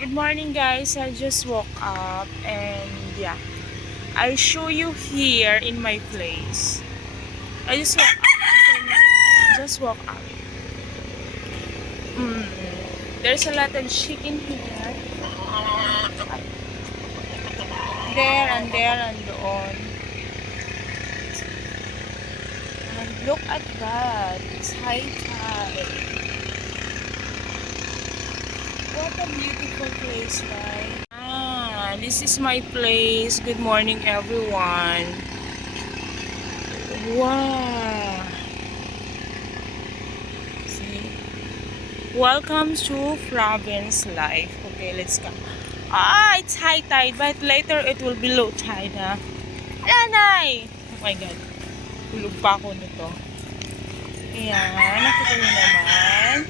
Good morning guys, I just woke up and yeah, I'll show you here in my place. I just woke up. Just woke up. Mm. There's a lot of chicken here. There and doon. And look at that. It's high tide. What a beautiful place, right? This is my place. Good morning, everyone. Wow. See? Welcome to province life. Okay, let's go. It's high tide, but later it will be low tide, ha? Alanay! Oh my God. Tulog pa ako nito. Ayan, nakita niyo naman.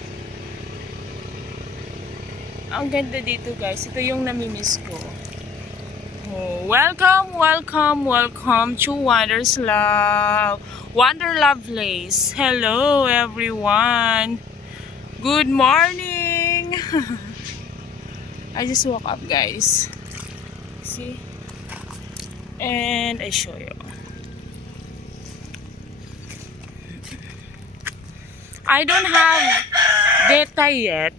Ang ganda dito, guys. Ito yung namimiss ko. Oh, welcome to Wonderlove Place. Hello, everyone. Good morning. I just woke up, guys. See? And I show you. I don't have data yet.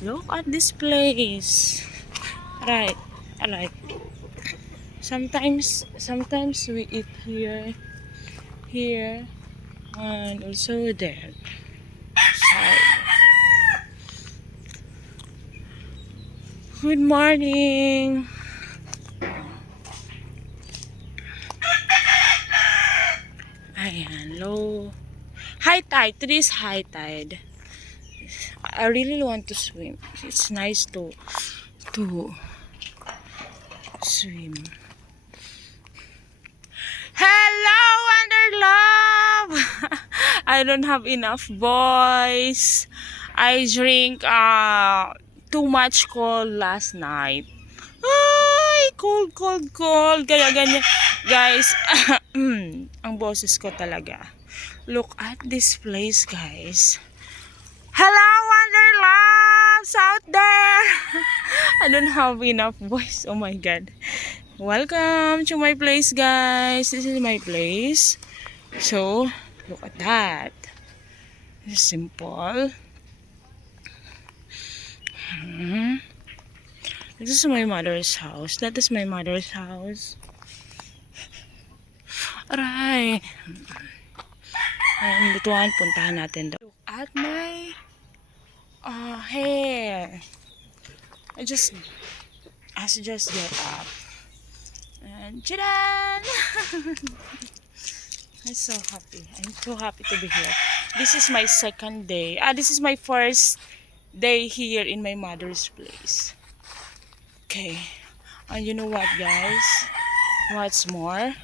Look at this place. Right. Sometimes we eat here, and also there. Side. Good morning. Ayan, low. High tide. Today is high tide. I really want to swim. It's nice to swim. Hello, Wonderlove! I don't have enough voice. I drink too much cold last night. Ay, cold. Kaya ganyan. Guys, ang boses ko talaga. Look at this place, guys. Hello, Wonderloves out there! I don't have enough voice. Oh my God. Welcome to my place, guys. This is my place. So, look at that. This is simple. This is my mother's house. That is my mother's house. Aray. And ito ang puntahan natin. Look at my hair. I just get up. And tadaan! I'm so happy. I'm so happy to be here. This is my second day. This is my first day here in my mother's place. Okay. And you know what, guys? What's more?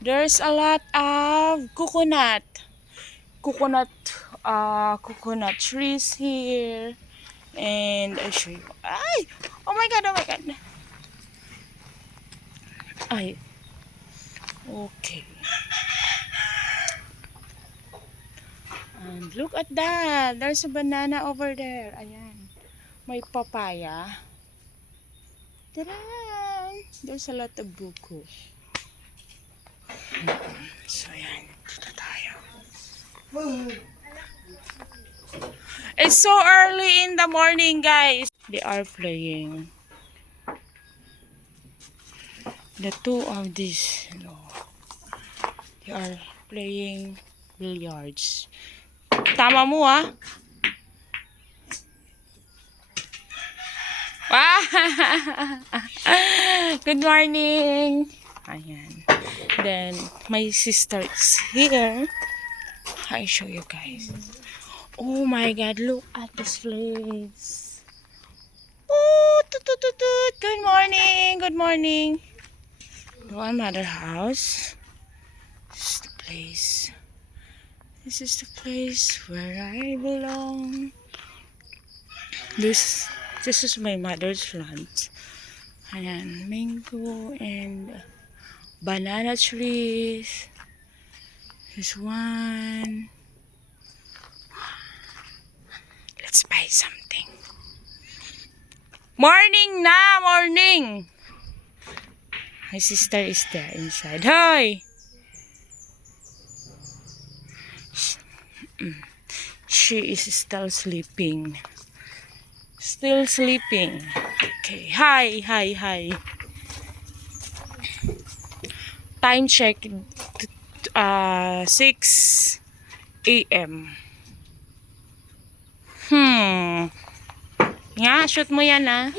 There's a lot of coconut trees here. And I'll show you. Ay! Oh my God. Ay. Okay. And look at that. There's a banana over there. Ayan. May papaya. Tadaan! There's a lot of buko. So, ayan. Dito tayo. It's so early in the morning, guys. They are playing. The two of these, they are playing billiards. Tama mo, ah. Good morning. Ayan. Then, my sister is here. I show you guys. Oh my God, look at this place. Oh, good morning. One mother house. This is the place where I belong. This is my mother's plant. Ayan, mango and banana trees. This one. Let's buy something. Morning na! Morning! My sister is there inside. Hi! She is still sleeping. Still sleeping. Okay. Hi, hi, hi. Time check. 6 a.m. Nga, shoot mo yan ah.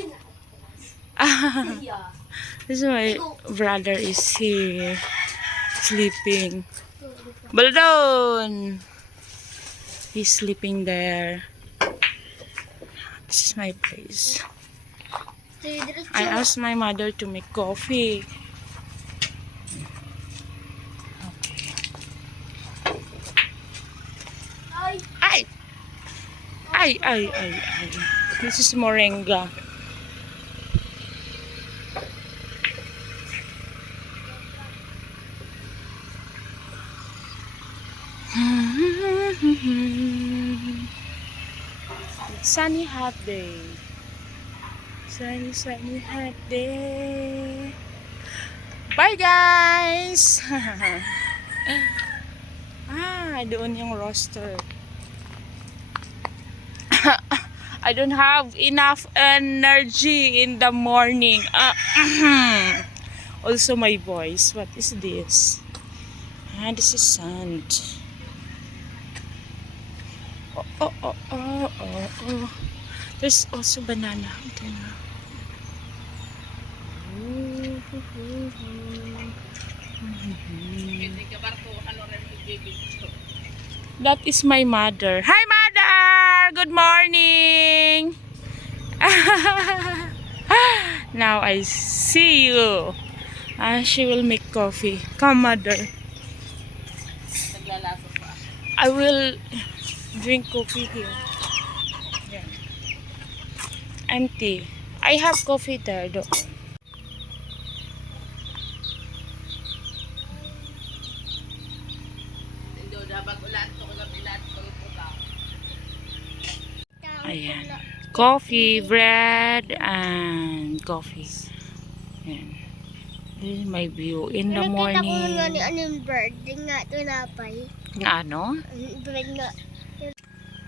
This is my brother is here. Sleeping. Baldon! He's sleeping there. This is my place. I asked my mother to make coffee. Okay. Ay! Ay, ay, ay, ay. This is moringa. Sunny hot day. Sunny, sunny hot day. Bye guys! Doon yung roaster. I don't have enough energy in the morning. Also my voice. What is this? This is sand. Oh. There's also banana. That is my mother. Hi mother! Good morning! Now I see you. She will make coffee. Come mother. I will drink coffee here. Yeah. Empty. I have coffee there though. Ayan. Coffee, bread, and coffee. Ayan. This is my view in the morning. Nakita ko nga ni anong bird. Di nga tinapay. Nga ano? Bird nga.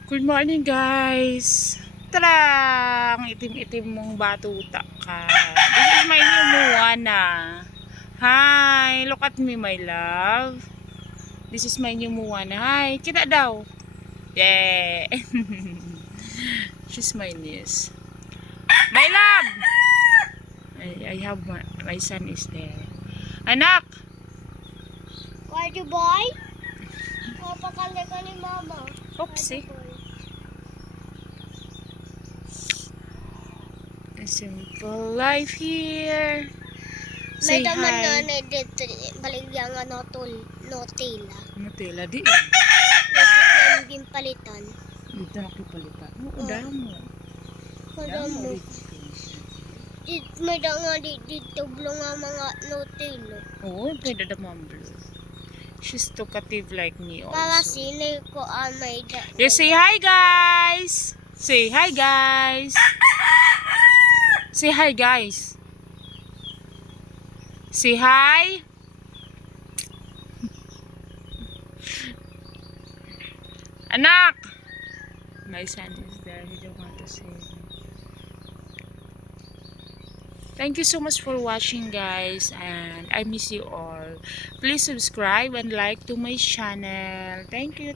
Good morning guys! Tara! Ang itim-itim mong batuta ka. This is my new Moana. Hi! Look at me my love. This is my new Moana. Hi! Kita daw! Yeah! She's my niece. My love! I have my son is there. Anak! Why you boy? Papakali ka ni mama. Oopsie. A simple life here. May Say daman na hi. na dito. Baligyan nga Nutella. Nutella di. Dito yung palitan. Dito nakipalitan. Udah mo. Kada mo. May da nga dito blo nga mga Nutella. Oo, pwede naman blue. She's talkative like me Para also. sili ko may da. You say hi guys! Say hi guys! Say hi guys! Say hi! Anak! My son is there. He don't want to say. Thank you so much for watching guys, and I miss you all. Please subscribe and like to my channel. Thank you.